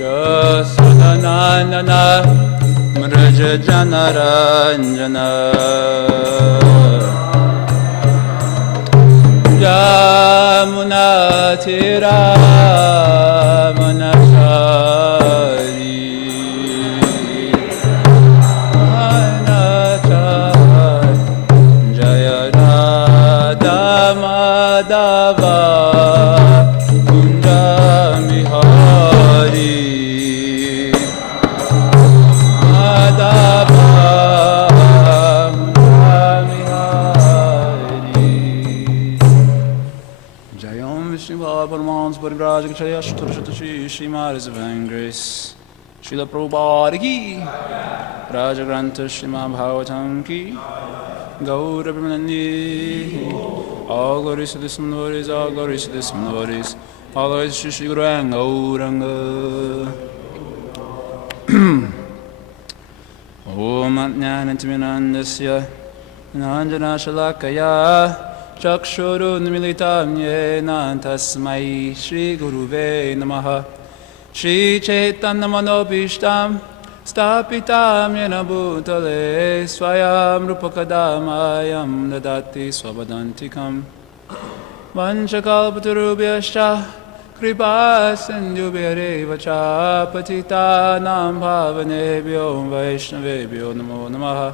Jasadanandana Mraja Janaranjana Jamuna Tira Manachari Manachari Jaya Radha Madhava Jaya Srimad is divine grace. Srila Prabhupada ki, Rajagrantha Srimad Bhagvatam ki, Gaura Brahmanandi, all glories to the Sundvaris, all glories to the Sundvaris, all glories to Shri Guru and Gauranga. Om Atnanantiminandasya, Nanjana Shalakaya, Chakshurun militam yena tasmai Shri Guruve namaha Shri Chaitanya manobishtam stapitam yena bhutale swayam rupakadamayam dadati swabhadantikam vanchakalpatarubhyascha kripa sindhubhyareva cha patitanam bhavanebhyo vaishnavebhyo namo namaha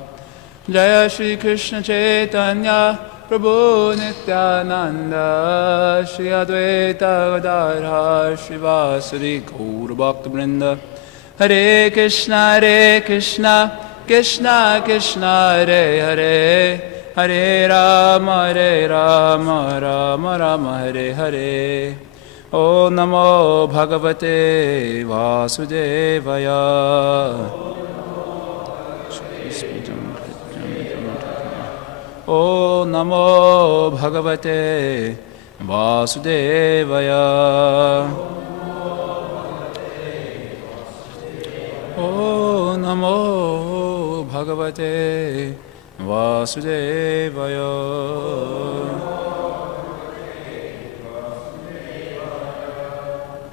Jaya Shri Krishna Chaitanya Prabhu Nityananda Shri Advaita Gadadhar Shri Vasari Gaura Bhakta Vrinda Hare Krishna Krishna Krishna Hare Hare Hare Rama Rama Rama Hare Hare Om Namo Bhagavate Vasudevaya Om Namo Bhagavate Vasudevaya. Om Namo Bhagavate Vasudevaya.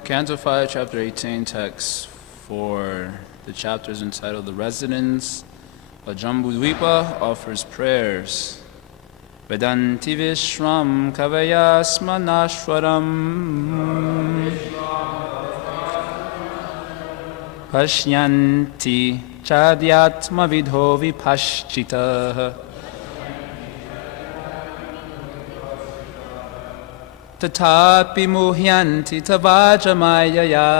Canto 5, Chapter 18, text for the chapter is entitled The Residents of Jambudvipa offers prayers. Vedanti Vishram Kavayasmanashwaram Pashyanti Chadyatma Vidho Vipashchita Tatapi Muhyanti Tavajamayaya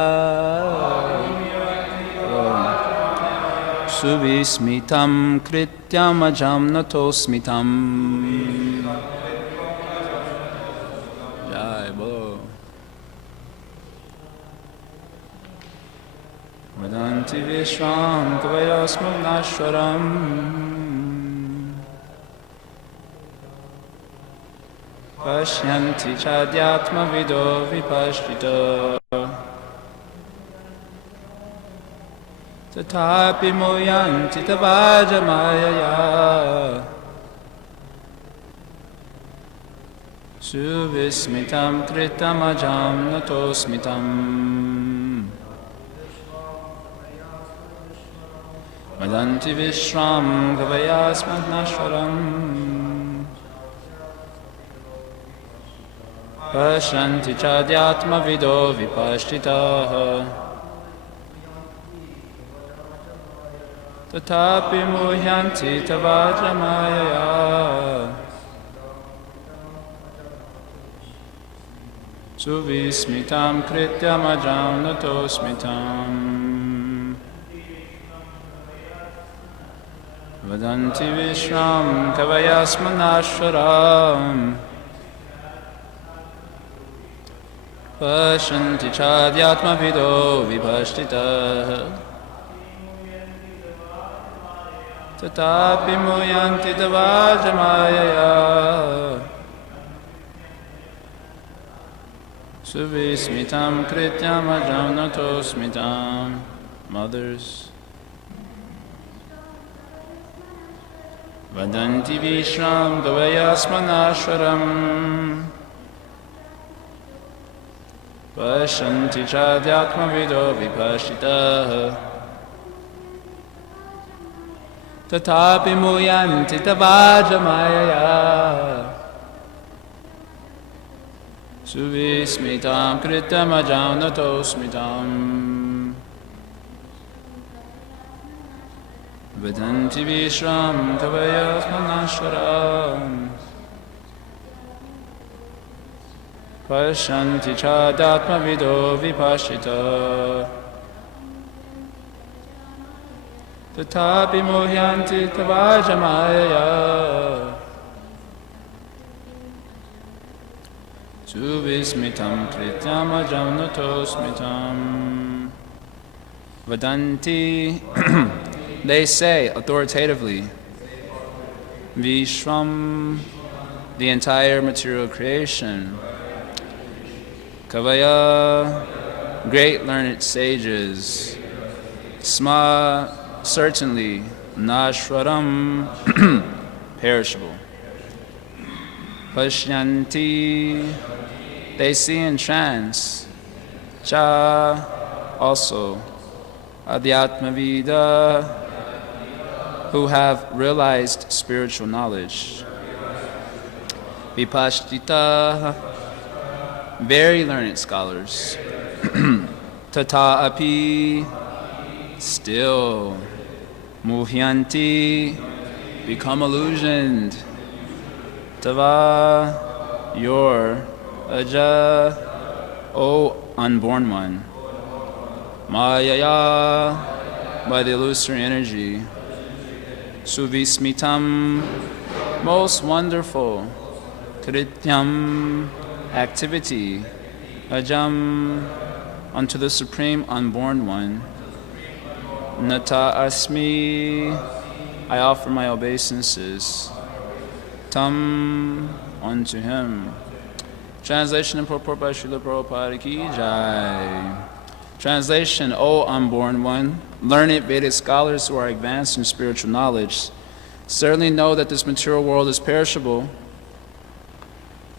Suvismitam Krityam Ajam Natosmitam Jai Bolo Vedanti Vishram Kavayasmanashwaram Pashyanti Chadyatma Vido Vipashchita Tatapi Moyanti Tavajamayaya Suvismitam Kritam Ajam Natosmitam Vadanti Vishram Kavayasmanashwaram Pashyanti Chadyatma Vido Vipashchitaha Tatapi Muhyanti Tavajamayaya Suvismitam Krityam Ajam Natosmitam Vadanti Vishram Kavayasmanashwaram Pashyanti Chadyatma Vido Vipashchita Tatapi Muhyanti Tavajamayaya Suvismitam Krityam Ajam Natosmitam. Mothers, Vadanti Vishram Kavayasmanashwaram Pashanti chadhyatmavido vipashitah tatapi muyanti tavajamaya suvismitam kritam ajanatosmitam vedanti vishram kavayas manashvaram pashanti chadatmavido vipashita tatapi muhyanti tavajamaya suvismitam krityam ajanatosmitam vadanti. They say authoritatively, Vishram, the entire material creation, Kavaya, great learned sages, Sma, certainly, Nashwaram, perishable, Pashyanti, they see in trance, Cha, also, Adhyatmavida, who have realized spiritual knowledge. Vipashtita, very learned scholars. Tata api, still. Muhyanti, become illusioned. Tava, your. Aja, O unborn one. Mayaya, by the illusory energy. Suvismitam, most wonderful. Krityam, activity. Ajam, unto the supreme unborn one. Nata asmi, I offer my obeisances. Tam, unto him. Translation and purport by Srila Prabhupada ki Jaya. Translation, O unborn one, learned Vedic scholars who are advanced in spiritual knowledge certainly know that this material world is perishable,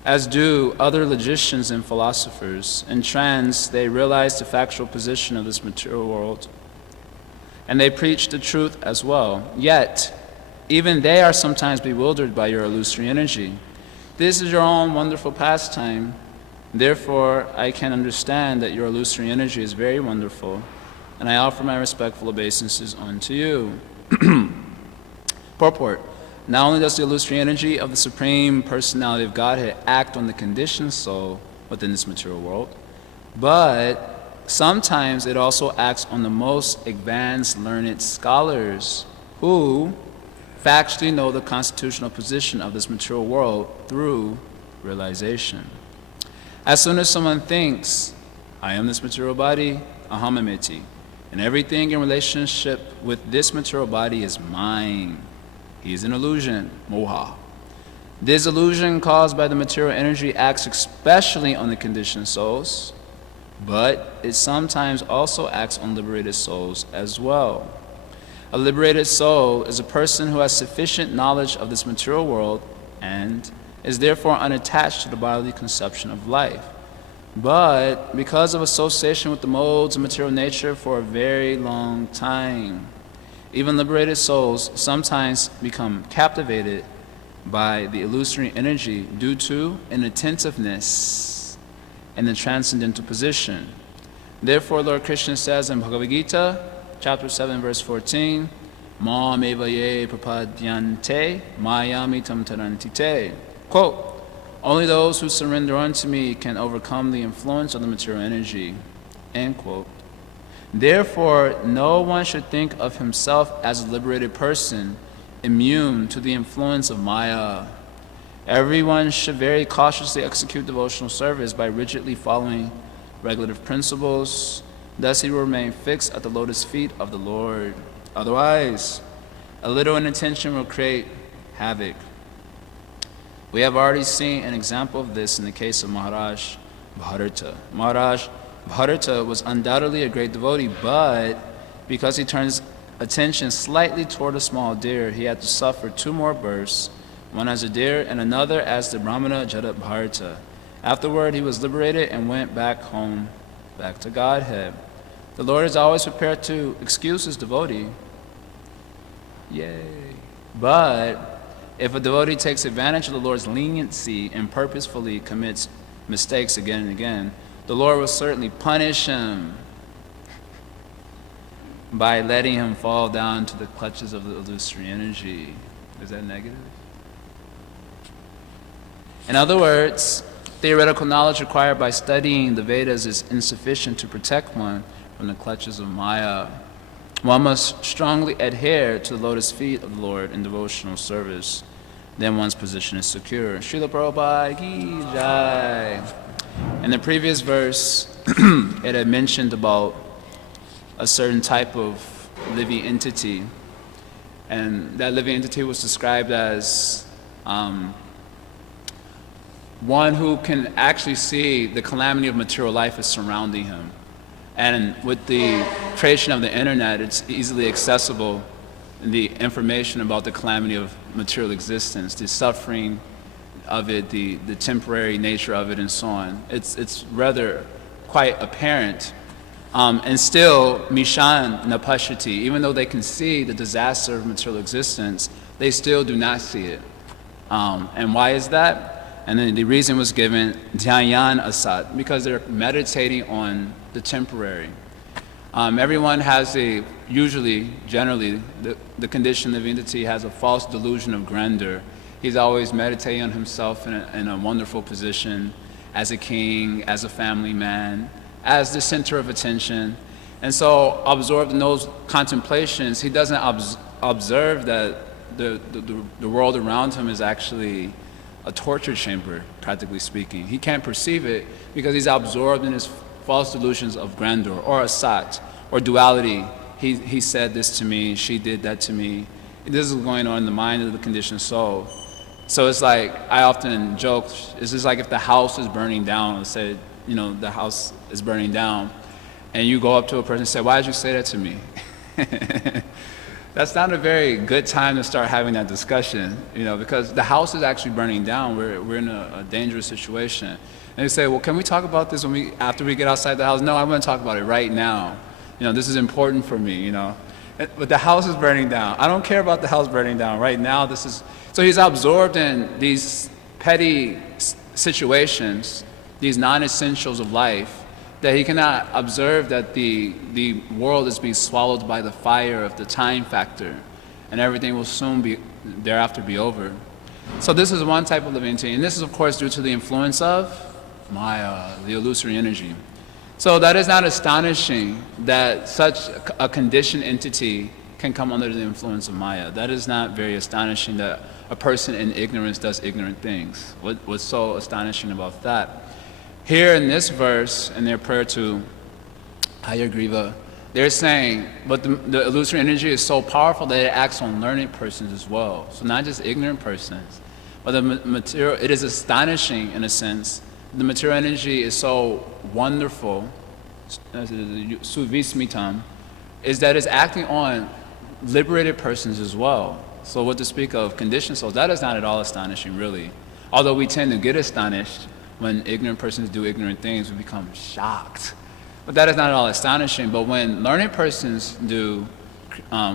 as do other logicians and philosophers. In trance, they realize the factual position of this material world, and they preach the truth as well. Yet, even they are sometimes bewildered by your illusory energy. This is your own wonderful pastime. Therefore, I can understand that your illusory energy is very wonderful, and I offer my respectful obeisances unto you. Purport. Not only does the illusory energy of the Supreme Personality of Godhead act on the conditioned soul within this material world, but sometimes it also acts on the most advanced learned scholars who factually know the constitutional position of this material world through realization. As soon as someone thinks, I am this material body, ahamamiti, and everything in relationship with this material body is mine, he is an illusion, moha. This illusion caused by the material energy acts especially on the conditioned souls, but it sometimes also acts on liberated souls as well. A liberated soul is a person who has sufficient knowledge of this material world and is therefore unattached to the bodily conception of life. But because of association with the modes of material nature for a very long time, even liberated souls sometimes become captivated by the illusory energy due to inattentiveness in the transcendental position. Therefore, Lord Krishna says in Bhagavad Gita, chapter 7, verse 14, Mam eva ye prapadyante mayami tam tarantite. Quote, only those who surrender unto me can overcome the influence of the material energy. End quote. Therefore, no one should think of himself as a liberated person, immune to the influence of Maya. Everyone should very cautiously execute devotional service by rigidly following regulative principles. Thus he will remain fixed at the lotus feet of the Lord. Otherwise, a little inattention will create havoc. We have already seen an example of this in the case of Maharaj Bharata. Maharaj Bharata was undoubtedly a great devotee, but because he turned his attention slightly toward a small deer, he had to suffer 2 more births, one as a deer and another as the Brahmana Jada Bharata. Afterward, he was liberated and went back home, back to Godhead. The Lord is always prepared to excuse his devotee. Yay. But if a devotee takes advantage of the Lord's leniency and purposefully commits mistakes again and again, the Lord will certainly punish him by letting him fall down to the clutches of the illusory energy. Is that negative? In other words, theoretical knowledge required by studying the Vedas is insufficient to protect one from the clutches of Maya. One must strongly adhere to the lotus feet of the Lord in devotional service. Then one's position is secure. Srila Prabhupada ki Jai. In the previous verse, it had mentioned about a certain type of living entity. And that living entity was described as one who can actually see the calamity of material life is surrounding him. And with the creation of the internet, it's easily accessible, the information about the calamity of material existence, the suffering of it, the temporary nature of it, and so on. It's rather quite apparent. And still, Mishan Napashati, even though they can see the disaster of material existence, they still do not see it. And why is that? And then the reason was given, Dhyayan Asat, because they're meditating on the temporary. Everyone has generally, the conditioned living entity has a false delusion of grandeur. He's always meditating on himself in a wonderful position, as a king, as a family man, as the center of attention. And so, absorbed in those contemplations, he doesn't observe that the world around him is actually a torture chamber, practically speaking. He can't perceive it because he's absorbed in his false delusions of grandeur, or asat, or duality. He said this to me, she did that to me. This is going on in the mind of the conditioned soul. So it's like, I often joke, it's just like if the house is burning down, let's say, the house is burning down, and you go up to a person and say, why did you say that to me? That's not a very good time to start having that discussion, because the house is actually burning down. We're in a dangerous situation. And they say, well, can we talk about this after we get outside the house? No, I want to talk about it right now. This is important for me, But the house is burning down. I don't care about the house burning down. Right now, so he's absorbed in these petty situations, these non-essentials of life, that he cannot observe that the world is being swallowed by the fire of the time factor, and everything will soon thereafter be over. So this is one type of living entity, and this is of course due to the influence of Maya, the illusory energy. So that is not astonishing that such a conditioned entity can come under the influence of Maya. That is not very astonishing that a person in ignorance does ignorant things. What's so astonishing about that? Here in this verse, in their prayer to Hayagriva, they're saying, but the illusory energy is so powerful that it acts on learned persons as well. So not just ignorant persons, but the material, it is astonishing in a sense. The material energy is so wonderful, suvismitam, is that it's acting on liberated persons as well. So what to speak of conditioned souls, that is not at all astonishing, really. Although we tend to get astonished when ignorant persons do ignorant things, we become shocked. But that is not at all astonishing. But when learned persons do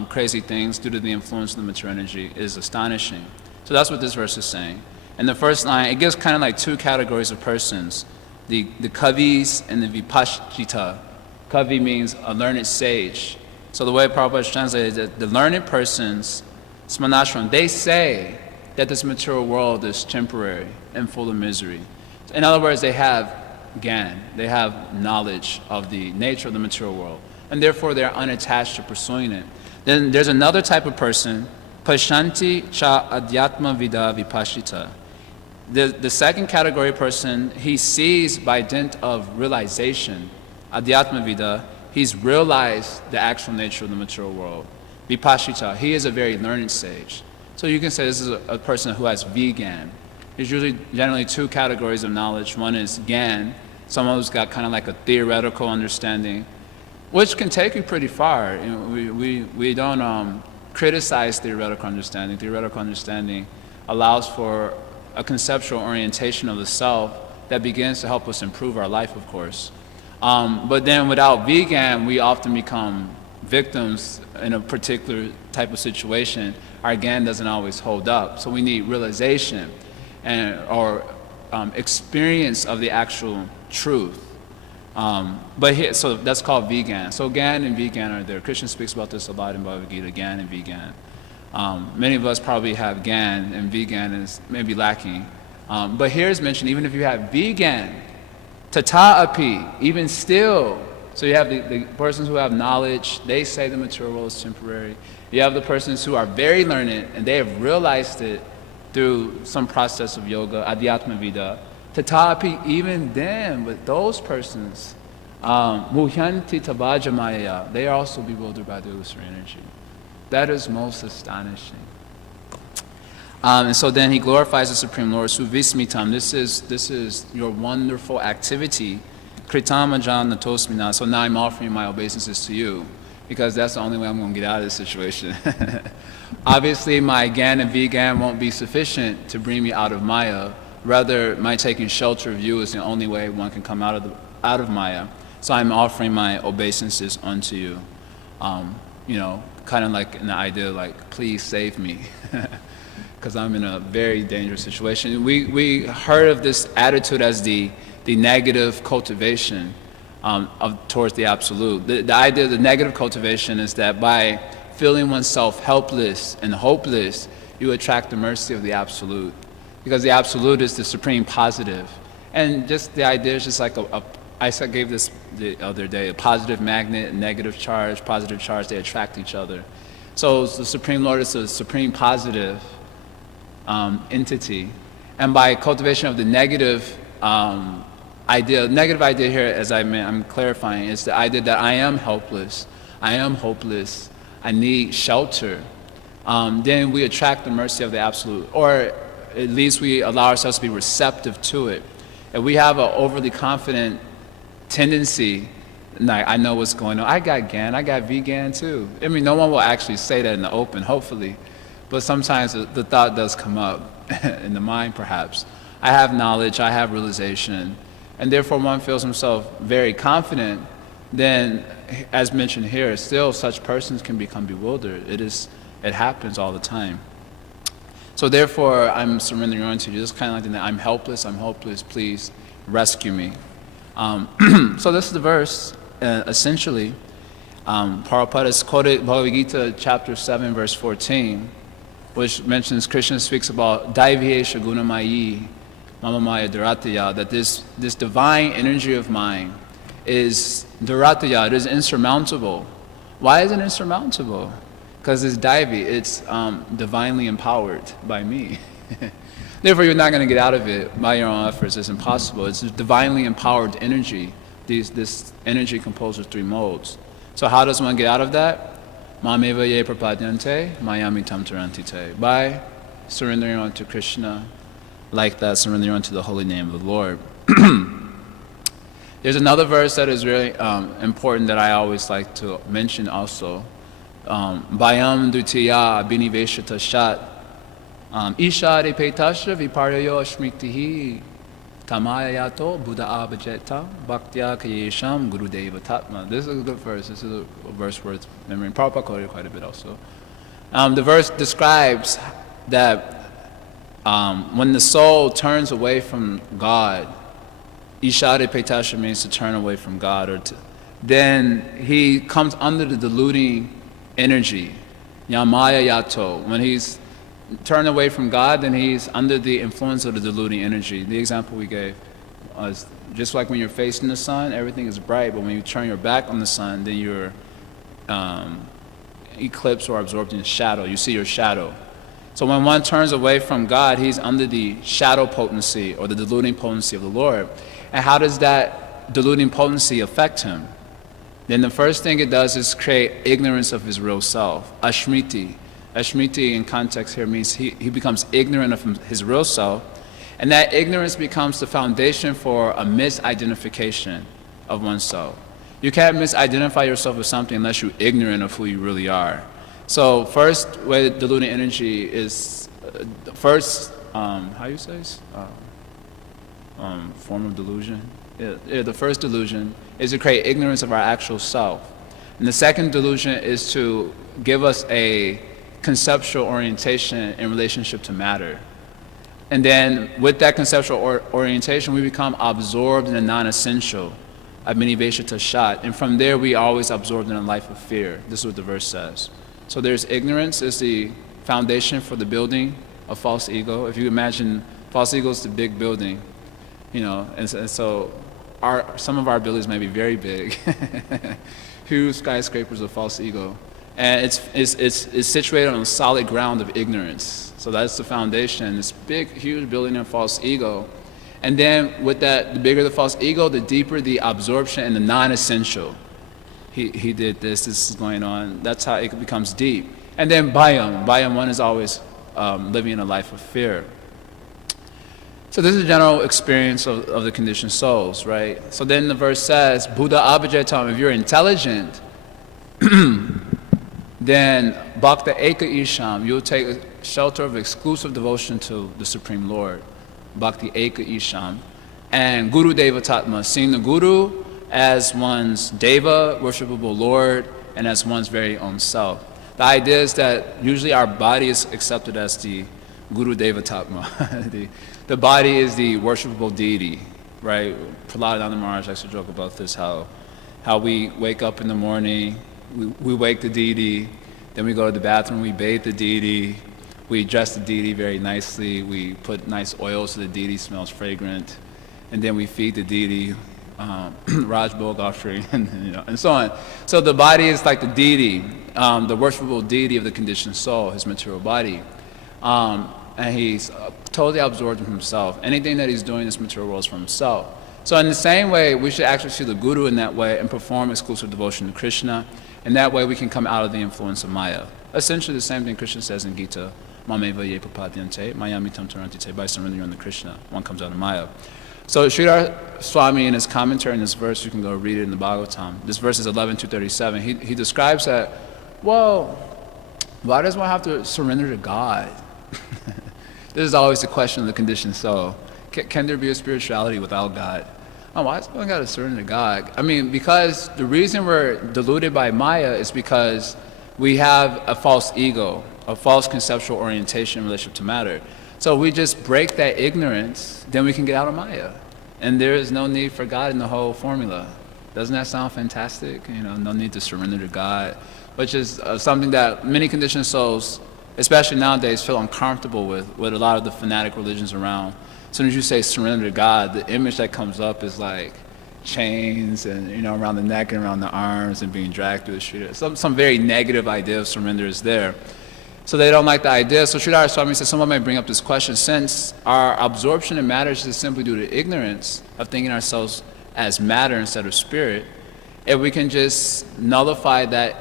crazy things due to the influence of the material energy, it is astonishing. So that's what this verse is saying. In the first line, it gives kind of like two categories of persons, the kavis and the vipashchita. Kavi means a learned sage. So the way Prabhupada is translated is that the learned persons, smanashram, they say that this material world is temporary and full of misery. In other words, they have gyan, they have knowledge of the nature of the material world, and therefore they're unattached to pursuing it. Then there's another type of person, pashanti cha adhyatma vida vipashita. The second category of person, he sees by dint of realization, adhyatma vida, he's realized the actual nature of the material world. Vipashita, he is a very learned sage. So you can say this is a person who has vgyan. There's generally two categories of knowledge. One is gyan, someone who's got kind of like a theoretical understanding, which can take you pretty far. We don't criticize theoretical understanding. Theoretical understanding allows for a conceptual orientation of the self that begins to help us improve our life, of course. But then without vegan, we often become victims in a particular type of situation. Our GAN doesn't always hold up. So we need realization or experience of the actual truth. So that's called vegan. So GAN and vegan are there. Krishna speaks about this a lot in Bhagavad Gita, GAN and vegan. Many of us probably have GAN, and vegan is maybe lacking. But here is mentioned, even if you have vegan, tata api, even still. So you have the persons who have knowledge, they say the material world is temporary. You have the persons who are very learned, and they have realized it through some process of yoga, adhyatma vida. Tata api, even then, with those persons, muhyanti tabajamaya, they are also bewildered by the illusory energy. That is most astonishing. And so then he glorifies the Supreme Lord, Suvismitam. This is your wonderful activity. Kritama Jagannathosmina. So now I'm offering my obeisances to you, because that's the only way I'm going to get out of this situation. Obviously, my GAN and vegan won't be sufficient to bring me out of Maya. Rather, my taking shelter of you is the only way one can come out of Maya. So I'm offering my obeisances unto you. Kind of like an idea like, please save me, because I'm in a very dangerous situation. We heard of this attitude as the negative cultivation towards the absolute. The idea of the negative cultivation is that by feeling oneself helpless and hopeless, you attract the mercy of the absolute, because the absolute is the supreme positive. And just the idea is just like I gave this the other day, a positive magnet, negative charge, positive charge, they attract each other. So the Supreme Lord is a supreme positive entity. And by cultivation of the negative idea here, as I'm clarifying, is the idea that I am helpless, I am hopeless, I need shelter. Then we attract the mercy of the absolute, or at least we allow ourselves to be receptive to it. If we have an overly confident tendency, like, I know what's going on, I got GAN, I got vegan too. I mean, no one will actually say that in the open, hopefully, but sometimes the thought does come up in the mind, perhaps. I have knowledge, I have realization, and therefore one feels himself very confident. Then, as mentioned here, still such persons can become bewildered. It happens all the time. So therefore, I'm surrendering unto you. Just kind of like that, I'm hopeless, please rescue me. So this is the verse, essentially. Prabhupada has quoted Bhagavad Gita chapter 7, verse 14, which mentions, Krishna speaks about Daiviyesha Gunamayi Mamamaya Dharataya, that this divine energy of mine is Dharataya, it is insurmountable. Why is it insurmountable? Because it's Daivi, it's divinely empowered by me. Therefore, you're not going to get out of it by your own efforts. It's impossible. It's a divinely empowered energy. This energy composed of three modes. So how does one get out of that? Mameva ye prapadyante, mayami tam tarantite. By surrendering unto Krishna, like that, surrendering unto the holy name of the Lord. There's another verse that is really important that I always like to mention also. Bayam dutiya biniveshata shat. Ishari petasha viparyo ashmitihi tamayato buddha abhajeta bhaktya kayesham gurudeva tatma. This is a good verse. This is a verse worth remembering. Prabhupada quoted quite a bit also. The verse describes that when the soul turns away from God, Ishari petasha means to turn away from God, then he comes under the deluding energy. Yamaya yato. When he's turned away from God, then he's under the influence of the deluding energy. The example we gave was just like when you're facing the sun, everything is bright, but when you turn your back on the sun, then you're eclipsed or absorbed in shadow. You see your shadow. So when one turns away from God, he's under the shadow potency or the deluding potency of the Lord. And how does that deluding potency affect him? Then the first thing it does is create ignorance of his real self. Ashmriti. Ashmriti in context here means he becomes ignorant of his real self, and that ignorance becomes the foundation for a misidentification of oneself. You can't misidentify yourself with something unless you're ignorant of who you really are. So first way deluding energy is, how you say this? form of delusion. The first delusion is to create ignorance of our actual self. And the second delusion is to give us a conceptual orientation in relationship to matter. And then with that conceptual orientation, we become absorbed in the non-essential, abhinivesha tashat. And from there, we are always absorbed in a life of fear. This is what the verse says. So there's ignorance is the foundation for the building of false ego. If you imagine false ego is the big building, and so some of our buildings may be very big, huge skyscrapers of false ego. And it's situated on a solid ground of ignorance. So that's the foundation, this big, huge building of false ego. And then with that, the bigger the false ego, the deeper the absorption and the non-essential. He did this is going on. That's how it becomes deep. And then Bhayam one is always living in a life of fear. So this is a general experience of the conditioned souls, right? So then the verse says, Buddha abhijatam, if you're intelligent, then Bhakta Eka Isham, you'll take shelter of exclusive devotion to the Supreme Lord. Bhakti Eka Isham. And Guru Deva Tatma, seeing the Guru as one's Deva, worshipable Lord, and as one's very own self. The idea is that usually our body is accepted as the Guru Deva Tatma. The body is the worshipable deity, right? Prahlada Maharaj likes to joke about this, how we wake up in the morning, we wake the deity, then we go to the bathroom, we bathe the deity, we dress the deity very nicely, we put nice oils so the deity smells fragrant, and then we feed the deity Raj Bhog offering, and so on. So the body is like the deity, the worshipable deity of the conditioned soul, his material body. And he's totally absorbed in himself. Anything that he's doing in this material world is for himself. So in the same way, we should actually see the Guru in that way and perform exclusive devotion to Krishna. And that way we can come out of the influence of Maya. Essentially the same thing Krishna says in Gita, Mameva ye papadyante, mayamitam tarantite, by surrendering unto Krishna. One comes out of Maya. So Sridhar Swami in his commentary in this verse, you can go read it in the Bhagavatam. This verse is 11-37. He describes that, well, why does one have to surrender to God? This is always the question of the conditioned soul. Can there be a spirituality without God? Oh, why does one got to surrender to God? I mean, because the reason we're deluded by Maya is because we have a false ego, a false conceptual orientation in relationship to matter. So we just break that ignorance, then we can get out of Maya. And there is no need for God in the whole formula. Doesn't that sound fantastic? No need to surrender to God, which is something that many conditioned souls, especially nowadays, feel uncomfortable with a lot of the fanatic religions around. As soon as you say surrender to God, the image that comes up is like chains and around the neck and around the arms and being dragged through the street. Some very negative idea of surrender is there. So they don't like the idea. So Sridhar Swami says someone may bring up this question, since our absorption in matter is simply due to ignorance of thinking ourselves as matter instead of spirit, if we can just nullify that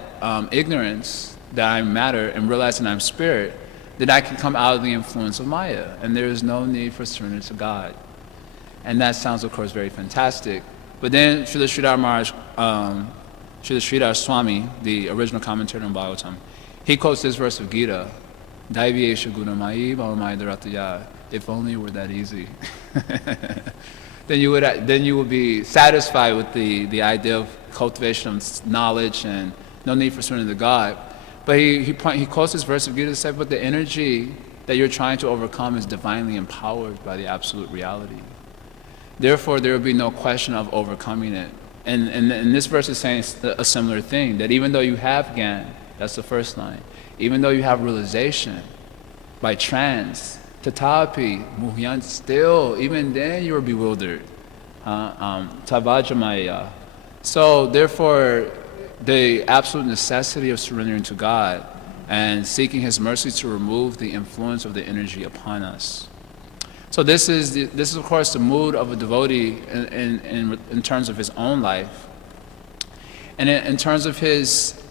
ignorance that I'm matter and realizing I'm spirit, then I can come out of the influence of Maya, and there is no need for surrender to God. And that sounds, of course, very fantastic. But then Sridhar Maharaj, Sridhar Swami, the original commentator on Bhagavatam, he quotes this verse of Gita, Daiviyesha Gunamayi Bhavamaya Dharataya. If only it were that easy. Then you would be satisfied with the idea of cultivation of knowledge and no need for surrender to God. But he quotes this verse of Gita to say, but the energy that you're trying to overcome is divinely empowered by the absolute reality. Therefore, there will be no question of overcoming it. And this verse is saying a similar thing, that even though you have Gyan, that's the first line, even though you have realization by trance, tatapi, muhyan, still, even then you are bewildered. Tavajamaya. So therefore, the absolute necessity of surrendering to God and seeking His mercy to remove the influence of the energy upon us. So this is of course the mood of a devotee in terms of his own life, and in terms of his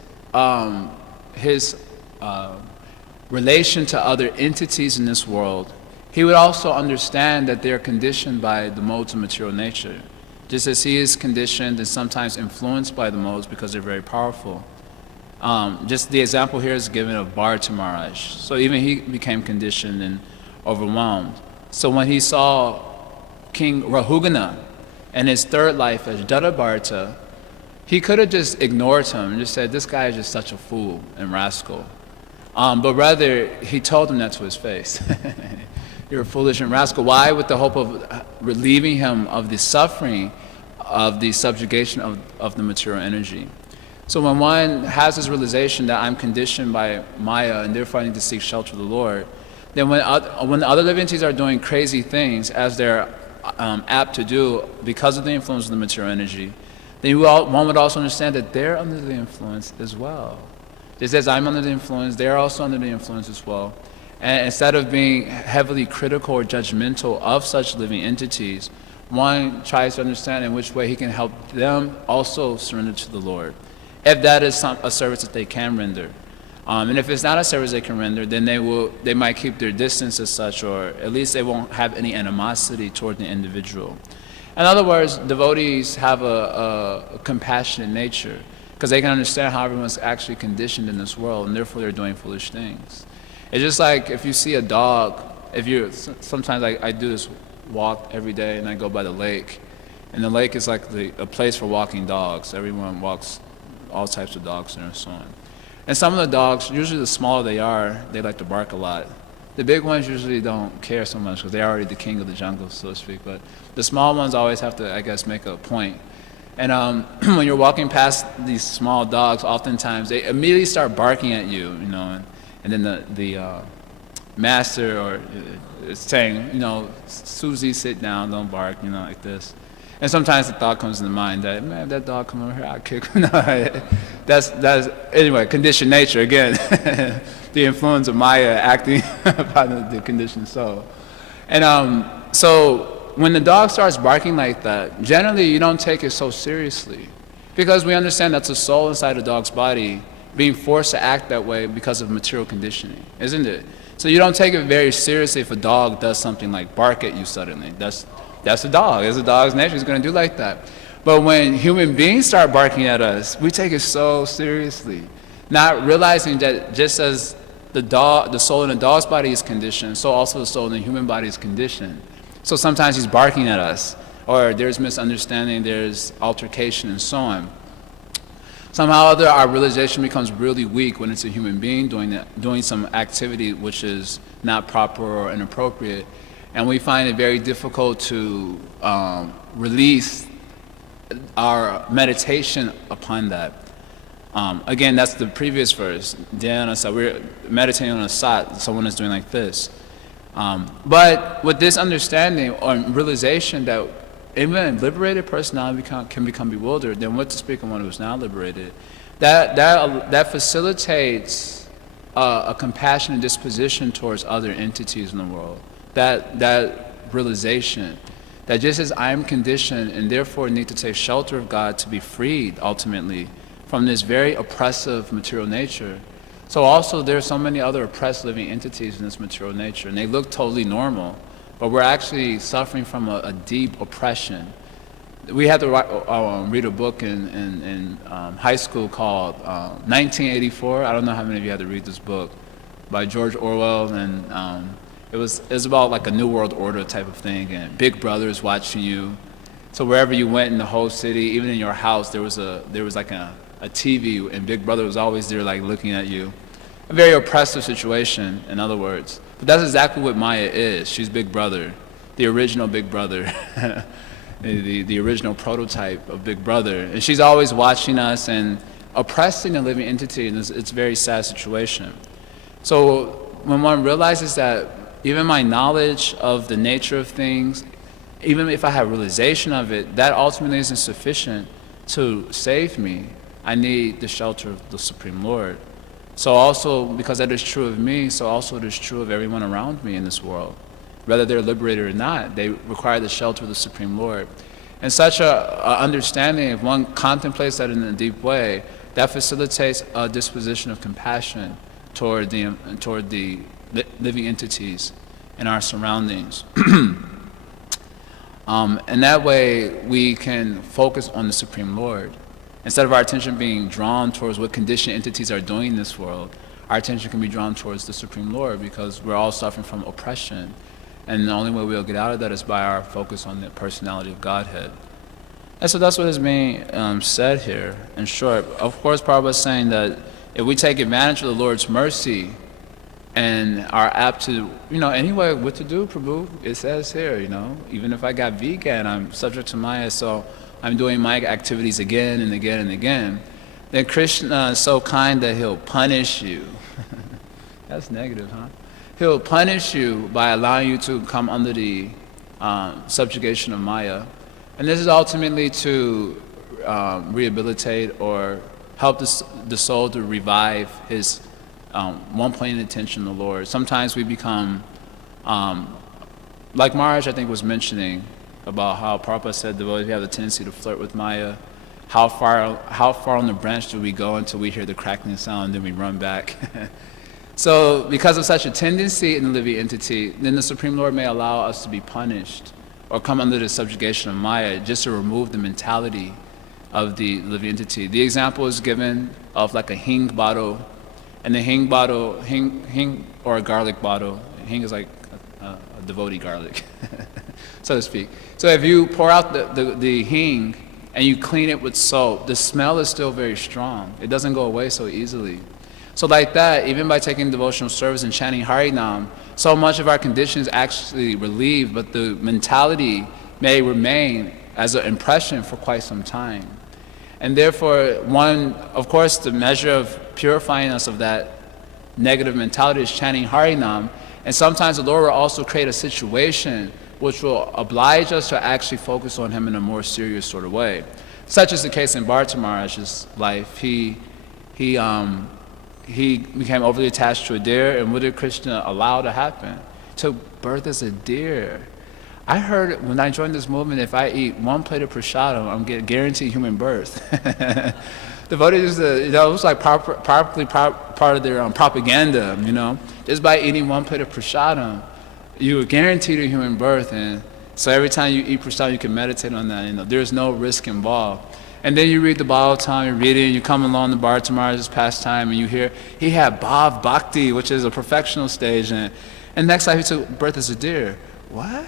relation to other entities in this world. He would also understand that they are conditioned by the modes of material nature, just as he is conditioned and sometimes influenced by the modes because they're very powerful. Just the example here is given of Bharata Maharaj. So even he became conditioned and overwhelmed. So when he saw King Rahugana in his third life as Jadabharata, he could have just ignored him and just said, this guy is just such a fool and rascal. But rather, he told him that to his face. You're a foolish and rascal. Why? With the hope of relieving him of the suffering of the subjugation of the material energy. So when one has this realization that I'm conditioned by Maya and therefore I need to seek shelter of the Lord, then when other living entities are doing crazy things, as they're apt to do because of the influence of the material energy, then one would also understand that they're under the influence as well. Just as I'm under the influence, they're also under the influence as well. And instead of being heavily critical or judgmental of such living entities, one tries to understand in which way he can help them also surrender to the Lord, if that is a service that they can render. And if it's not a service they can render, then they might keep their distance as such, or at least they won't have any animosity toward the individual. In other words, devotees have a compassionate nature, because they can understand how everyone's actually conditioned in this world, and therefore they're doing foolish things. It's just like if you see a dog, sometimes I do this walk every day, and I go by the lake, and the lake is like a place for walking dogs. Everyone walks all types of dogs there and so on. And some of the dogs, usually the smaller they are, they like to bark a lot. The big ones usually don't care so much because they're already the king of the jungle, so to speak. But the small ones always have to, I guess, make a point. And when you're walking past these small dogs, oftentimes they immediately start barking at you, and then the master is saying, Susie, sit down, don't bark, like this. And sometimes the thought comes into mind that, man, if that dog come over here, I'll kick him. That's anyway, conditioned nature again. The influence of Maya acting upon the conditioned soul. And so when the dog starts barking like that, generally you don't take it so seriously, because we understand that's a soul inside a dog's body being forced to act that way because of material conditioning, isn't it? So you don't take it very seriously if a dog does something like bark at you suddenly. That's a dog. It's a dog's nature. It's going to do like that. But when human beings start barking at us, we take it so seriously, not realizing that just as the soul in the dog's body is conditioned, so also the soul in the human body is conditioned. So sometimes he's barking at us, or there's misunderstanding, there's altercation, and so on. Somehow or other, our realization becomes really weak when it's a human being doing some activity which is not proper or inappropriate. And we find it very difficult to release our meditation upon that. Again, that's the previous verse. Dhyana, so we're meditating on a sat, someone is doing like this. But with this understanding or realization that even a liberated personality can become bewildered, then what to speak of one who is now liberated? That facilitates a compassionate disposition towards other entities in the world. That realization that just as I am conditioned and therefore need to take shelter of God to be freed ultimately from this very oppressive material nature, so also there are so many other oppressed living entities in this material nature, and they look totally normal, but we're actually suffering from a deep oppression. We had to read a book in high school called 1984. I don't know how many of you had to read this book, by George Orwell, and it was about like a New World Order type of thing, and Big Brother is watching you. So wherever you went in the whole city, even in your house, there was like a TV, and Big Brother was always there, like looking at you. A very oppressive situation, in other words. But that's exactly what Maya is. She's Big Brother, the original Big Brother, the original prototype of Big Brother, and she's always watching us and oppressing a living entity, and it's a very sad situation. So when one realizes that even my knowledge of the nature of things, even if I have realization of it, that ultimately isn't sufficient to save me. I need the shelter of the Supreme Lord. So also, because that is true of me, so also it is true of everyone around me in this world. Whether they're liberated or not, they require the shelter of the Supreme Lord. And such a understanding, if one contemplates that in a deep way, that facilitates a disposition of compassion toward the living entities in our surroundings. And that way we can focus on the Supreme Lord. Instead of our attention being drawn towards what conditioned entities are doing in this world, our attention can be drawn towards the Supreme Lord, because we're all suffering from oppression. And the only way we'll get out of that is by our focus on the personality of Godhead. And so that's what is being said here, in short. Of course, Prabhupada is saying that if we take advantage of the Lord's mercy and are apt to, anyway, what to do, Prabhu? It says here, even if I got vegan, I'm subject to Maya, so I'm doing my activities again and again and again. Then Krishna is so kind that he'll punish you. That's negative, huh? He'll punish you by allowing you to come under the subjugation of Maya. And this is ultimately to rehabilitate or help the soul to revive his one plain intention, the Lord. Sometimes we become, like Maharaj I think was mentioning, about how Prabhupada said devotees have the tendency to flirt with Maya. How far on the branch do we go until we hear the crackling sound and then we run back? So because of such a tendency in the living entity, then the Supreme Lord may allow us to be punished or come under the subjugation of Maya just to remove the mentality of the living entity. The example is given of like a hing bottle, and the hing bottle, hing or a garlic bottle. Hing is like a devotee garlic, so to speak. So if you pour out the hing and you clean it with soap, the smell is still very strong. It doesn't go away so easily. So like that, even by taking devotional service and chanting Harinam, so much of our condition is actually relieved, but the mentality may remain as an impression for quite some time. And therefore, of course, the measure of purifying us of that negative mentality is chanting Harinam. And sometimes the Lord will also create a situation which will oblige us to actually focus on Him in a more serious sort of way. Such is the case in Bharata Maharaj's life. He became overly attached to a deer, and what did Krishna allow to happen? He took birth as a deer. I heard when I joined this movement, if I eat one plate of prasadam, I'm guaranteed human birth. Devotees, it was like part of their propaganda, Just by eating one plate of prasadam, you are guaranteed a human birth, and so every time you eat prasadam, you can meditate on that. There's no risk involved. And then you read the Bhagavatam, you read it, and you come along the Bharata Maharaj's pastime, and you hear he had Bhav Bhakti, which is a perfectional stage, and next life he took birth as a deer. What?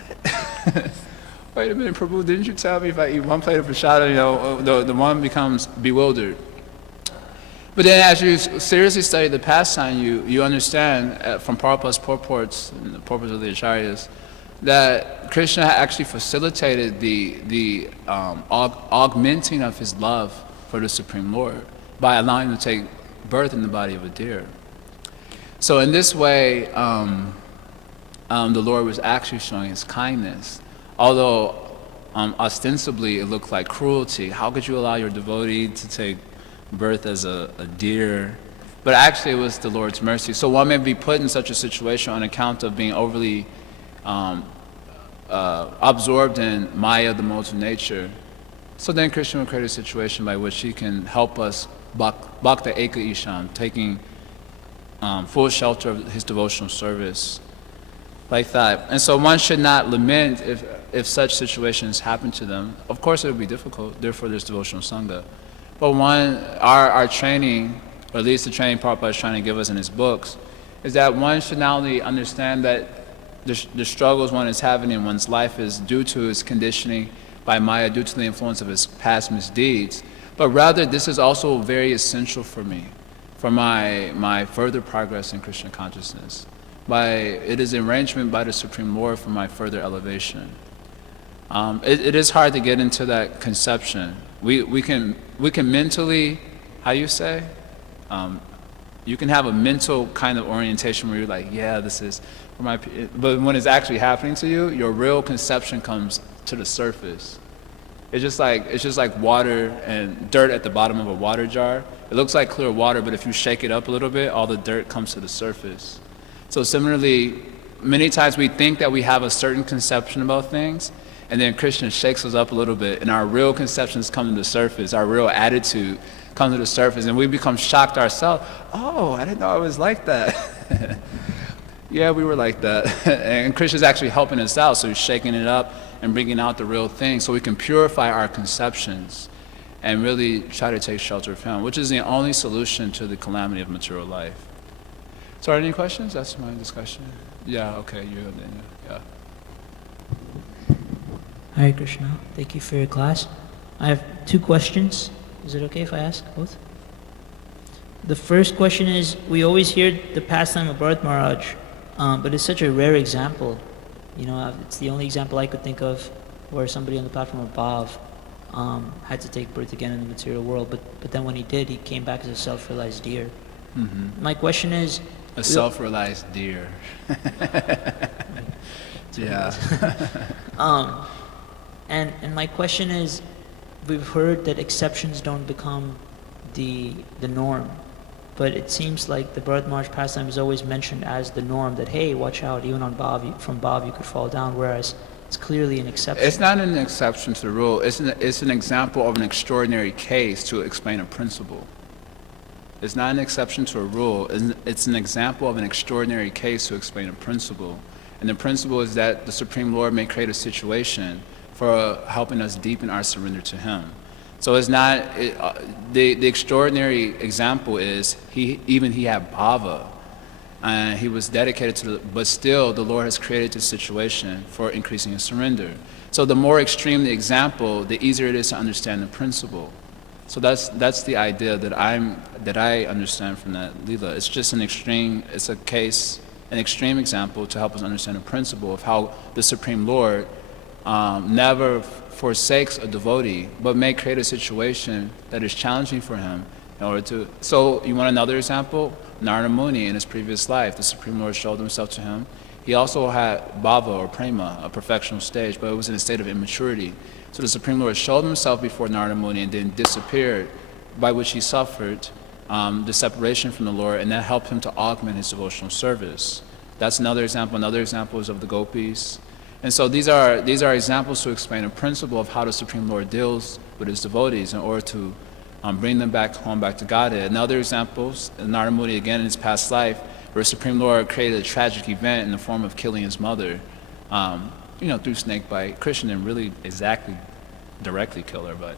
Wait a minute, Prabhu, didn't you tell me if I eat one plate of prasadam, the one becomes bewildered? But then as you seriously study the pastime, you understand from Prabhupada's purports and the purports of the Acharyas that Krishna actually facilitated the augmenting of his love for the Supreme Lord by allowing him to take birth in the body of a deer. So in this way, the Lord was actually showing his kindness. Although ostensibly it looked like cruelty. How could you allow your devotee to take birth as a deer? But actually it was the Lord's mercy. So one may be put in such a situation on account of being overly absorbed in Maya, the modes of nature. So then Krishna will create a situation by which he can help us bhakta eka isham, taking full shelter of his devotional service, like that. And so one should not lament if such situations happen to them. Of course it would be difficult, therefore there's devotional sangha. But our training, or at least the training Prabhupada is trying to give us in his books, is that one should not only understand that the struggles one is having in one's life is due to his conditioning by Maya, due to the influence of his past misdeeds, but rather this is also very essential for me, for my further progress in Krishna consciousness. It is an arrangement by the Supreme Lord for my further elevation. It is hard to get into that conception. We can mentally, how you say? You can have a mental kind of orientation where you're like, yeah, this is for my... But when it's actually happening to you, your real conception comes to the surface. It's just like water and dirt at the bottom of a water jar. It looks like clear water, but if you shake it up a little bit, all the dirt comes to the surface. So similarly, many times we think that we have a certain conception about things, and then Krishna shakes us up a little bit, and our real conceptions come to the surface, our real attitude comes to the surface, and we become shocked ourselves. Oh, I didn't know I was like that. Yeah, we were like that. And Krishna's actually helping us out, so he's shaking it up and bringing out the real thing so we can purify our conceptions and really try to take shelter of him, which is the only solution to the calamity of material life. So are there any questions? That's my discussion. Yeah, okay, yeah. Hare Krishna. Thank you for your class. I have 2 questions. Is it okay if I ask both? The first question is, we always hear the pastime of Bharat Maharaj, but it's such a rare example. You know, it's the only example I could think of where somebody on the platform of Bhav had to take birth again in the material world, but then when he did, he came back as a self-realized deer. Mm-hmm. My question is... A self-realized deer. Yeah. And my question is, we've heard that exceptions don't become the norm, but it seems like the Bharat Maharaj pastime is always mentioned as the norm, that hey, watch out, even on Bhav, from Bhav you could fall down, whereas it's clearly an exception. It's not an exception to the rule. It's an example of an extraordinary case to explain a principle. It's not an exception to a rule. It's an example of an extraordinary case to explain a principle. And the principle is that the Supreme Lord may create a situation for helping us deepen our surrender to Him. So it's not, the extraordinary example is he had bhava, and he was dedicated to but still the Lord has created this situation for increasing his surrender. So the more extreme the example, the easier it is to understand the principle. So that's the idea that I understand from that Leela. It's just an extreme example to help us understand the principle of how the Supreme Lord never forsakes a devotee, but may create a situation that is challenging for him in order to... So you want another example? Narada Muni, in his previous life, the Supreme Lord showed himself to him. He also had bhava or prema, a perfectional stage, but it was in a state of immaturity. So the Supreme Lord showed himself before Narada Muni and then disappeared, by which he suffered the separation from the Lord, and that helped him to augment his devotional service. That's another example. Another example is of the gopis. And so these are examples to explain a principle of how the Supreme Lord deals with his devotees in order to bring them back to Godhead. Another example, Narada Muni again in his past life, where the Supreme Lord created a tragic event in the form of killing his mother, through snake bite. Krishna didn't really exactly directly kill her, but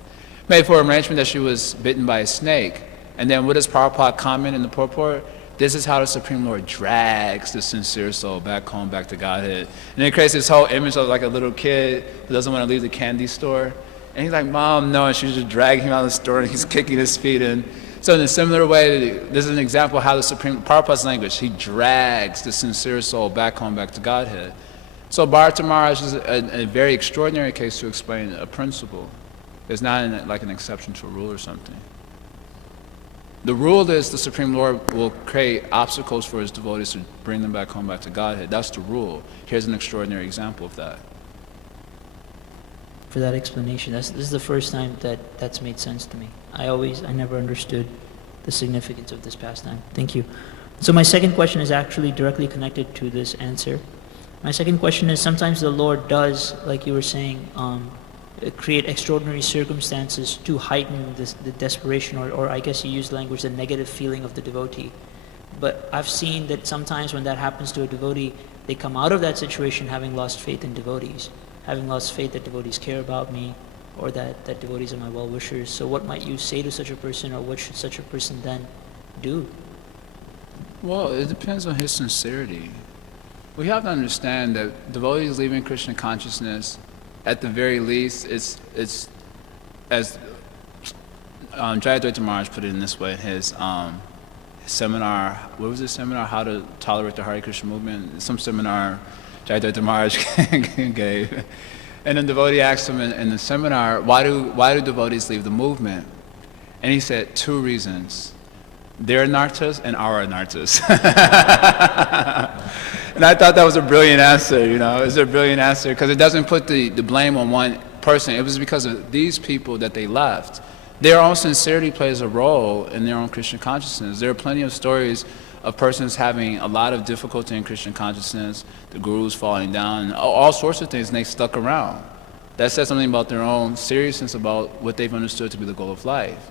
made for arrangement that she was bitten by a snake. And then what does Prabhupada comment in the purport? This is how the Supreme Lord drags the sincere soul back home, back to Godhead. And it creates this whole image of like a little kid who doesn't want to leave the candy store. And he's like, Mom, no, and she's just dragging him out of the store and he's kicking his feet in. So in a similar way, this is an example of how the Prabhupada's language, he drags the sincere soul back home, back to Godhead. So Bharata Maharaj is a very extraordinary case to explain a principle. It's not like an exception to a rule or something. The rule is the Supreme Lord will create obstacles for his devotees to bring them back home, back to Godhead. That's the rule. Here's an extraordinary example of that. For that explanation, this is the first time that's made sense to me. I never understood the significance of this pastime. Thank you. So my second question is actually directly connected to this answer. My second question is, sometimes the Lord does, like you were saying, create extraordinary circumstances to heighten the desperation, or I guess you used language, the negative feeling of the devotee. But I've seen that sometimes when that happens to a devotee, they come out of that situation having lost faith in devotees, having lost faith that devotees care about me, or that devotees are my well-wishers. So what might you say to such a person, or what should such a person then do? Well, it depends on his sincerity. We have to understand that devotees leaving Krishna consciousness, at the very least, it's as Jaya Maharaj put it in this way in his seminar. What was his seminar? How to Tolerate the Hare Krishna Movement. Some seminar Jaya Maharaj gave, and the devotee asked him in the seminar, why do devotees leave the movement? And he said 2 reasons: their anarthas and our anarthas. And I thought that was a brilliant answer, It was a brilliant answer because it doesn't put the blame on one person. It was because of these people that they left. Their own sincerity plays a role in their own Krishna consciousness. There are plenty of stories of persons having a lot of difficulty in Krishna consciousness, the gurus falling down, all sorts of things, and they stuck around. That says something about their own seriousness about what they've understood to be the goal of life.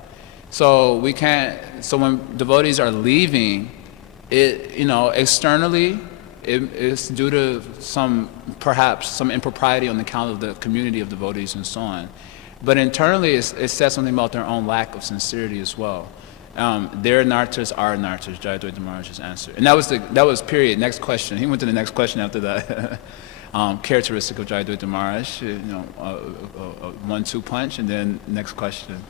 So when devotees are leaving, externally, it's due to perhaps some impropriety on the account of the community of devotees and so on. But internally, it says something about their own lack of sincerity as well. Their nartas are nartas, Jaya Maharaj's answer. And that was period. Next question. He went to the next question after that. characteristic of Jayadvaita Maharaj. You know, a 1-2 punch, and then next question.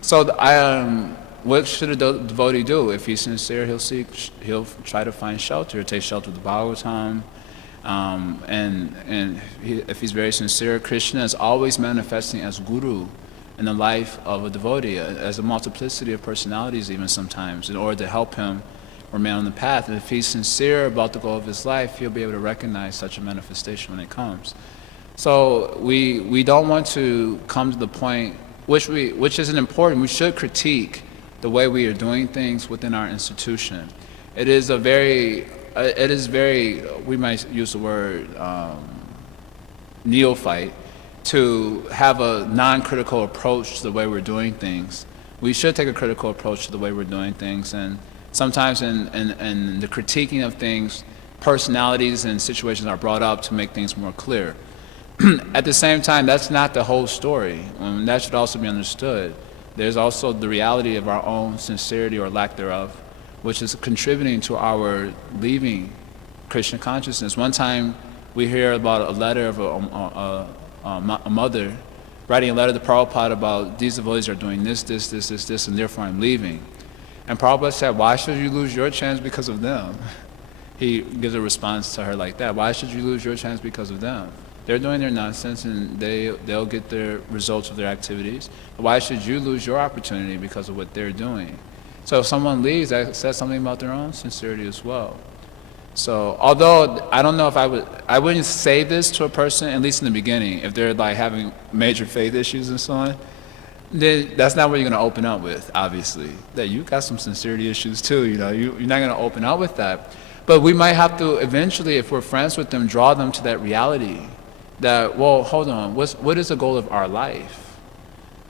So what should a devotee do? If he's sincere, he'll try to find shelter. He'll take shelter with the Bhagavatam. If he's very sincere, Krishna is always manifesting as Guru in the life of a devotee, as a multiplicity of personalities even sometimes, in order to help him remain on the path. And if he's sincere about the goal of his life, he'll be able to recognize such a manifestation when it comes. So we don't want to come to the point, which isn't important. We should critique the way we are doing things within our institution. It is very, we might use the word neophyte, to have a non-critical approach to the way we're doing things. We should take a critical approach to the way we're doing things, and sometimes in the critiquing of things, personalities and situations are brought up to make things more clear. At the same time, that's not the whole story. That should also be understood. There's also the reality of our own sincerity or lack thereof, which is contributing to our leaving Krishna consciousness. One time we hear about a letter of a mother writing a letter to Prabhupada about these devotees are doing this, and therefore I'm leaving. And Prabhupada said, why should you lose your chance because of them? He gives a response to her like that. Why should you lose your chance because of them? They're doing their nonsense and they'll get their results of their activities. Why should you lose your opportunity because of what they're doing? So if someone leaves, that says something about their own sincerity as well. So although I don't know if I wouldn't say this to a person, at least in the beginning, if they're like having major faith issues and so on, then that's not what you're going to open up with, obviously. That you got some sincerity issues too, you know, you're not going to open up with that. But we might have to eventually, if we're friends with them, draw them to that reality that, well, hold on, what is the goal of our life?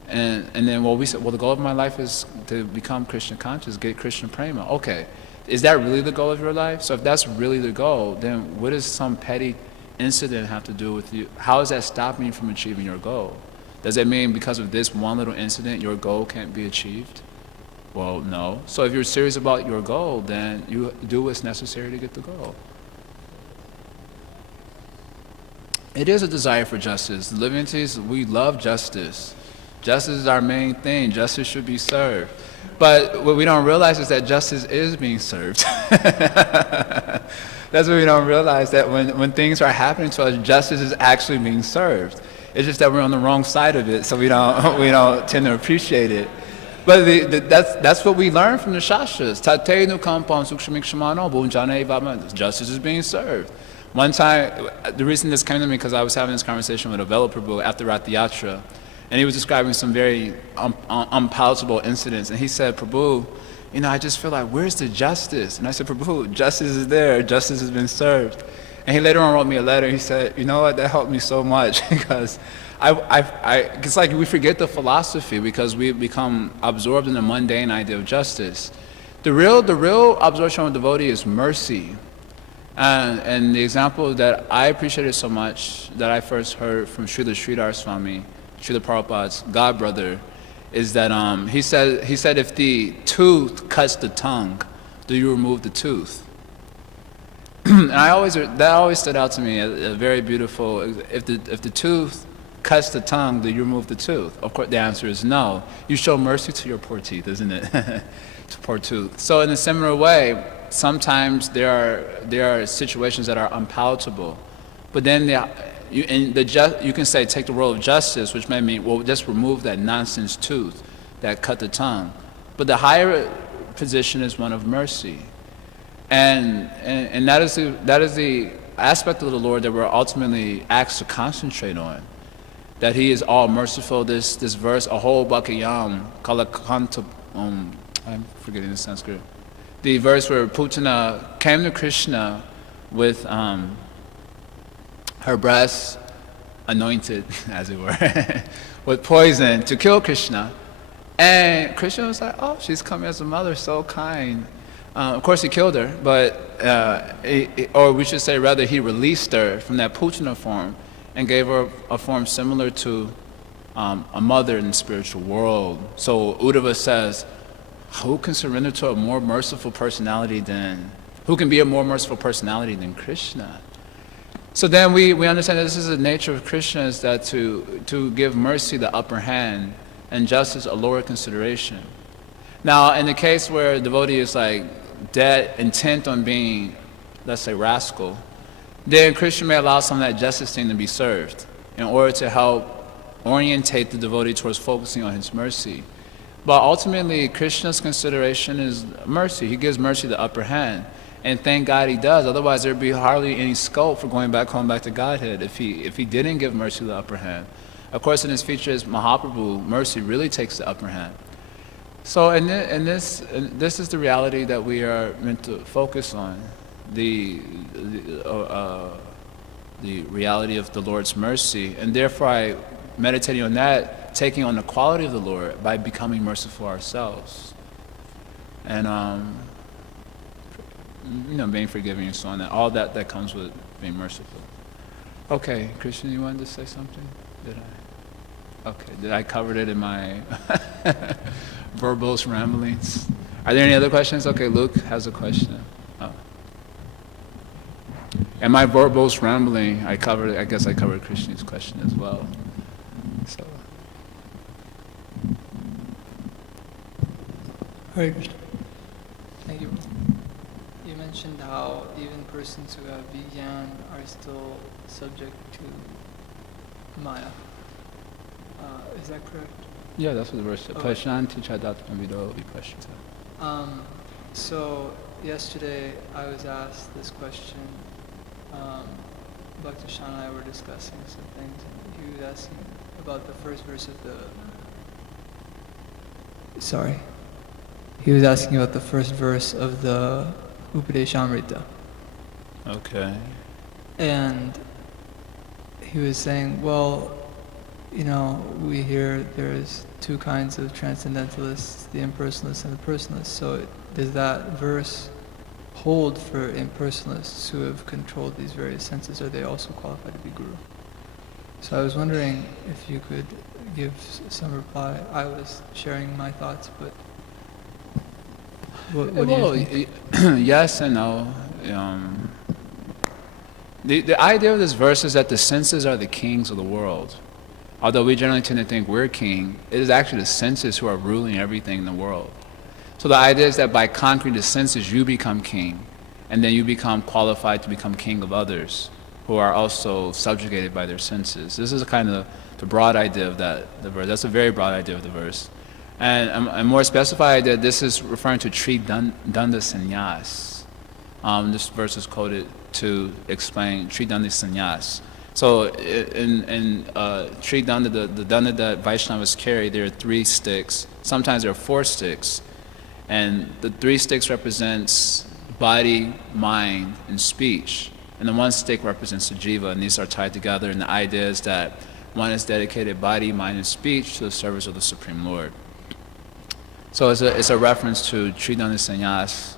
And then we said, well, the goal of my life is to become Krishna conscious, get Krishna prema. Okay, is that really the goal of your life? So if that's really the goal, then what does some petty incident have to do with you? How is that stopping you from achieving your goal? Does it mean because of this one little incident, your goal can't be achieved? Well, no. So if you're serious about your goal, then you do what's necessary to get the goal. It is a desire for justice. The living entities, we love justice. Justice is our main thing. Justice should be served. But what we don't realize is that justice is being served. That's what we don't realize, that when things are happening to us, justice is actually being served. It's just that we're on the wrong side of it, so we don't tend to appreciate it. But that's what we learn from the Shastras. Justice is being served. One time, the reason this came to me because I was having this conversation with a Vela Prabhu after Rath Yatra, and he was describing some very unpalatable incidents, and he said, Prabhu, you know, I just feel like, where's the justice? And I said, Prabhu, justice is there, justice has been served. And he later on wrote me a letter. He said, you know what, that helped me so much because it's like we forget the philosophy because we become absorbed in the mundane idea of justice. The real absorption of devotee is mercy. And the example that I appreciated so much that I first heard from Srila Sridhar Swami, Srila Prabhupada's godbrother, is that he said if the tooth cuts the tongue, do you remove the tooth? And that always stood out to me as a very beautiful. If the tooth cuts the tongue, do you remove the tooth? Of course, the answer is no. You show mercy to your poor teeth, isn't it? To poor tooth. So in a similar way, sometimes there are situations that are unpalatable, but then you can say take the role of justice, which may mean, well, just remove that nonsense tooth that cut the tongue. But the higher position is one of mercy, and that is the aspect of the Lord that we're ultimately asked to concentrate on. That He is all merciful. This verse, Aho Bhakayam Kalakanta, I'm forgetting the Sanskrit. The verse where Putana came to Krishna with her breast anointed, as it were, with poison to kill Krishna. And Krishna was like, oh, she's coming as a mother, so kind. Of course, he killed her, but, or we should say rather, he released her from that Putana form and gave her a form similar to a mother in the spiritual world. So Uddhava says, who can surrender to a more merciful personality who can be a more merciful personality than Krishna? So then we understand that this is the nature of Krishna, is that to give mercy the upper hand and justice a lower consideration. Now, in the case where a devotee is like dead, intent on being, let's say, rascal, then Krishna may allow some of that justice thing to be served in order to help orientate the devotee towards focusing on his mercy. But ultimately, Krishna's consideration is mercy. He gives mercy the upper hand. And thank God he does. Otherwise, there'd be hardly any scope for going back home back to Godhead if he didn't give mercy the upper hand. Of course, in his features, Mahaprabhu, mercy really takes the upper hand. So this is the reality that we are meant to focus on, the reality of the Lord's mercy. And therefore, meditating on that, taking on the quality of the Lord by becoming merciful ourselves. And being forgiving and so on, all that comes with being merciful. Okay, Krishna, you wanted to say something? Did I? Okay, did I cover it in my verbose ramblings? Are there any other questions? Okay, Luke has a question. Oh. And my verbose rambling, I guess I covered Krishna's question as well. So. Hare Krishna. Thank you. You mentioned how even persons who have Vijnan are still subject to Maya. Is that correct? Yeah, that's what the verse says. Okay. Pashanti chadatma vido vipashyata. So yesterday I was asked this question. Bhakti Shan and I were discussing some things, and he was asking about the first verse of the... Sorry. He was asking about the first verse of the Upadeshamrita. Okay. And he was saying, well, we hear there's two kinds of transcendentalists, the impersonalists and the personalists. So does that verse hold for impersonalists who have controlled these various senses? Are they also qualified to be guru? So I was wondering if you could give some reply. I was sharing my thoughts, but what do you think? Yes and no. The idea of this verse is that the senses are the kings of the world. Although we generally tend to think we're king, it is actually the senses who are ruling everything in the world. So the idea is that by conquering the senses, you become king, and then you become qualified to become king of others who are also subjugated by their senses. This is kind of the broad idea of the verse. That's a very broad idea of the verse. And a more specified idea, this is referring to Tri Danda Sannyas. This verse is quoted to explain Tri Danda Sannyas. So in Tri Danda, the Danda that Vaishnavas carry, there are 3 sticks. Sometimes there are 4 sticks. And the 3 sticks represents body, mind, and speech. And the 1 stick represents the jiva, and these are tied together. And the idea is that one is dedicated body, mind, and speech to the service of the Supreme Lord. So it's a reference to Tri Danda Sannyas,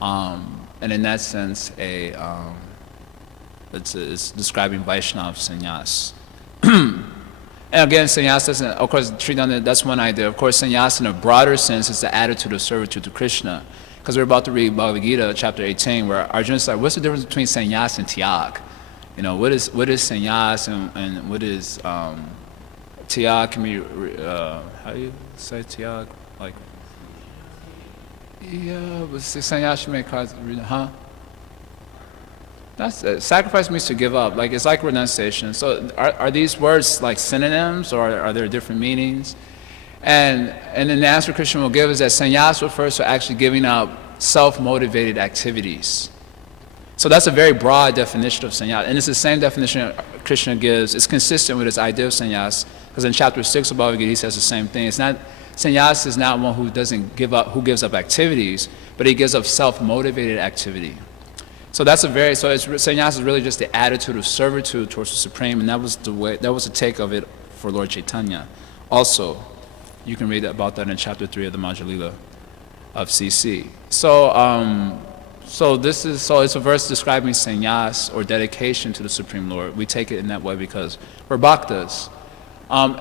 and in that sense, it's describing Vaishnava sannyas. And again, sannyas doesn't, of course, Tri Danda, that's one idea. Of course, sannyas in a broader sense is the attitude of servitude to Krishna. Because we're about to read Bhagavad Gita, chapter 18, where Arjuna said, what's the difference between sannyas and tyag? What is sannyas and what is tyag? Can be, how do you say tyag? Like, yeah, but sannyas may cause, huh? That's it. Sacrifice means to give up. Like, it's like renunciation. So are these words like synonyms, or are there different meanings? And then the answer Krishna will give is that sannyas refers to actually giving up self-motivated activities. So that's a very broad definition of sannyas. And it's the same definition Krishna gives. It's consistent with his idea of sannyas, because in chapter 6 of Bhagavad Gita he says the same thing. It's not, sannyas is not one who doesn't give up, who gives up activities, but he gives up self-motivated activity. So sannyas is really just the attitude of servitude towards the Supreme, and that was the take of it for Lord Chaitanya. Also, you can read about that in chapter 3 of the Majjhīla of CC. So it's a verse describing sannyas, or dedication to the Supreme Lord. We take it in that way because we're bhaktas.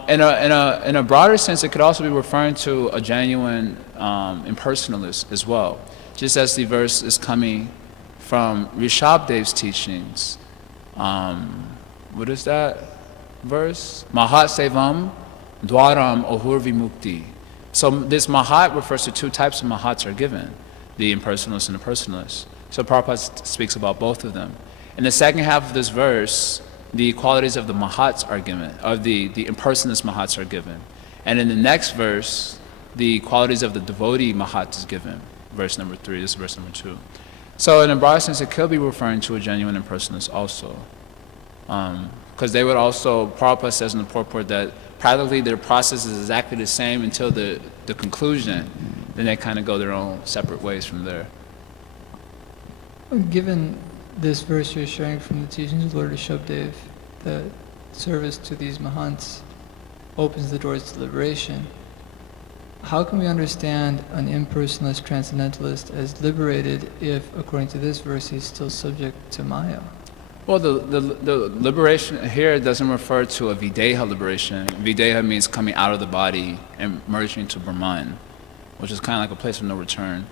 In a broader sense, it could also be referring to a genuine impersonalist as well. Just as the verse is coming from Rishabdev's teachings, what is that verse? Mahat Sevam Dwaram Ohur Vimukti. So this Mahat refers to two types of Mahats are given, the impersonalist and the personalist. So Prabhupada speaks about both of them. In the second half of this verse, the qualities of the Mahats are given, of the impersonalist Mahats are given. And in the next verse, the qualities of the devotee Mahat is given. Verse number 3, this is verse number 2. So in a broad sense, it could be referring to a genuine impersonalist also. Because they would also, Prabhupada says in the purport that practically their process is exactly the same until the conclusion. Then they kind of go their own separate ways from there. Given this verse you're sharing from the teachings of Lord Rishabhdev, the service to these Mahants opens the doors to liberation. How can we understand an impersonalist transcendentalist as liberated if, according to this verse, he's still subject to Maya? Well, the liberation here doesn't refer to a videha liberation. Videha means coming out of the body and merging into Brahman, which is kind of like a place of no return.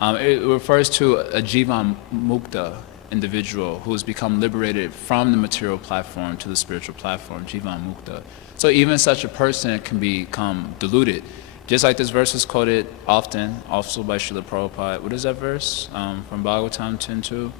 It refers to a jivan mukta individual who has become liberated from the material platform to the spiritual platform, jivan mukta. So even such a person can become deluded. Just like this verse is quoted often, also by Srila Prabhupada. What is that verse? From Bhagvatam 10.2.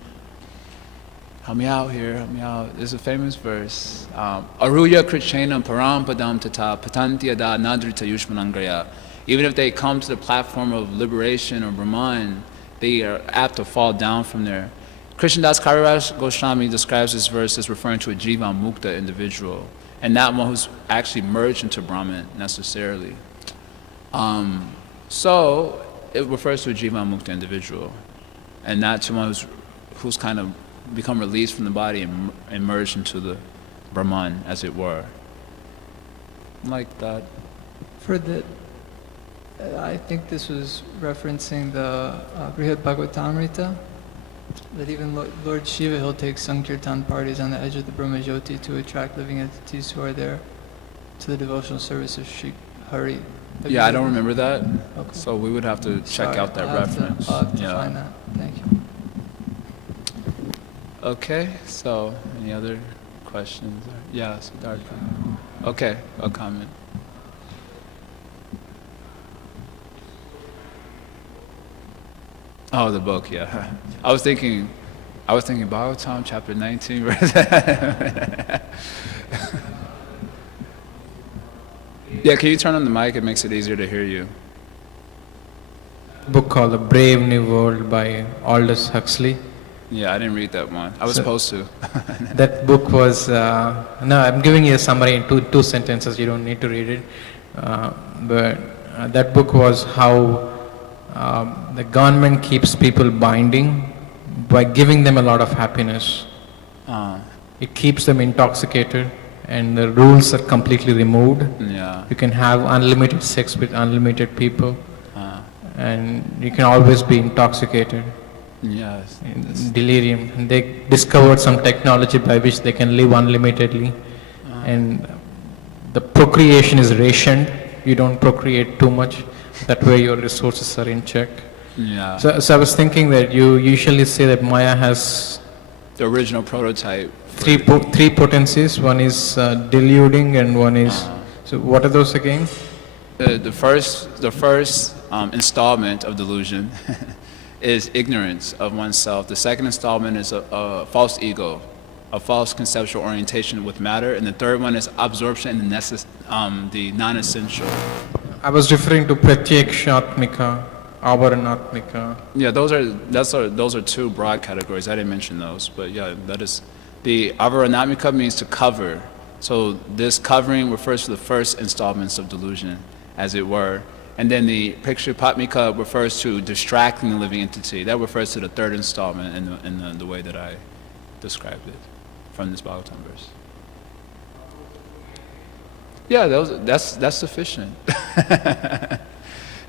Help me out here, help me out. There's a famous verse. Aruya krichenam param padam tata patanti ada nadrita yushmanangraya. Even if they come to the platform of liberation or Brahman, they are apt to fall down from there. Krishnadas Kaviraj Goswami describes this verse as referring to a jivan mukta individual, and not one who's actually merged into Brahman necessarily. So it refers to a jivan mukta individual, and not to one who's kind of become released from the body and merged into the Brahman, as it were. Like that. For the, I think this was referencing the Brihad Bhagavatamrita, that even Lord Shiva, he'll take Sankirtan parties on the edge of the Brahmajyoti to attract living entities who are there to the devotional service of Sri Hari. Yeah, I don't remember that, Okay. so we would have to check out that reference. I'll have to find that. Thank you. Okay, so any other questions? Yeah, Siddhartha. Okay, a comment. Oh, the book, yeah. I was thinking Bhagavatam chapter 19, verse. Yeah, can you turn on the mic? It makes it easier to hear you. Book called The Brave New World by Aldous Huxley. Yeah, I didn't read that one. I was supposed to. That book was, no, I'm giving you a summary in two sentences, you don't need to read it. But that book was how the government keeps people binding by giving them a lot of happiness. It keeps them intoxicated and the rules are completely removed. Yeah. You can have unlimited sex with unlimited people and you can always be intoxicated. Yes. Delirium. And they discovered some technology by which they can live unlimitedly, and the procreation is rationed. You don't procreate too much. That way your resources are in check. Yeah. So I was thinking that you usually say that Maya has The original prototype. three potencies. One is deluding, and one is. So what are those again? The first installment of delusion is ignorance of oneself. The second installment is a false ego, a false conceptual orientation with matter, and the third one is absorption in the non-essential. I was referring to pratyakshatmika, avaranatmika. Yeah, those are two broad categories. I didn't mention those, but yeah, that is the avaranatmika means to cover. So this covering refers to the first installments of delusion, as it were. And then the Prakshipatmika refers to distracting the living entity. That refers to the third installment in the way that I described it from this Bhagavatam verse. Yeah, that's sufficient.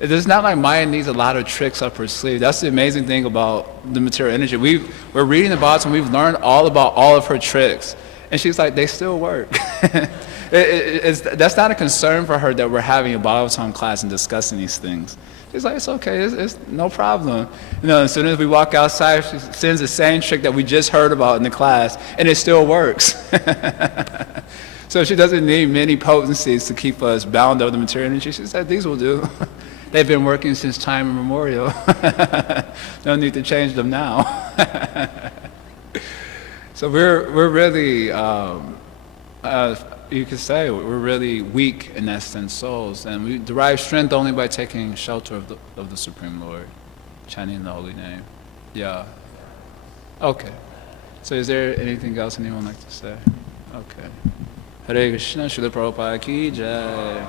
It's not like Maya needs a lot of tricks up her sleeve. That's the amazing thing about the material energy. We're reading the Bhagavatam, we've learned all about all of her tricks. And she's like, they still work. That's not a concern for her that we're having a Bhagavatam class and discussing these things. She's like, it's okay, it's no problem. As soon as we walk outside, she sends the same trick that we just heard about in the class, and it still works. So she doesn't need many potencies to keep us bound over the material energy. She said, these will do. They've been working since time immemorial. No need to change them now. So we're really, you could say, we're really weak in that sense souls, and we derive strength only by taking shelter of the Supreme Lord, chanting the holy name. Yeah. Okay. So is there anything else anyone would like to say? Okay. Hare Krishna, Srila Prabhupada ki Jai.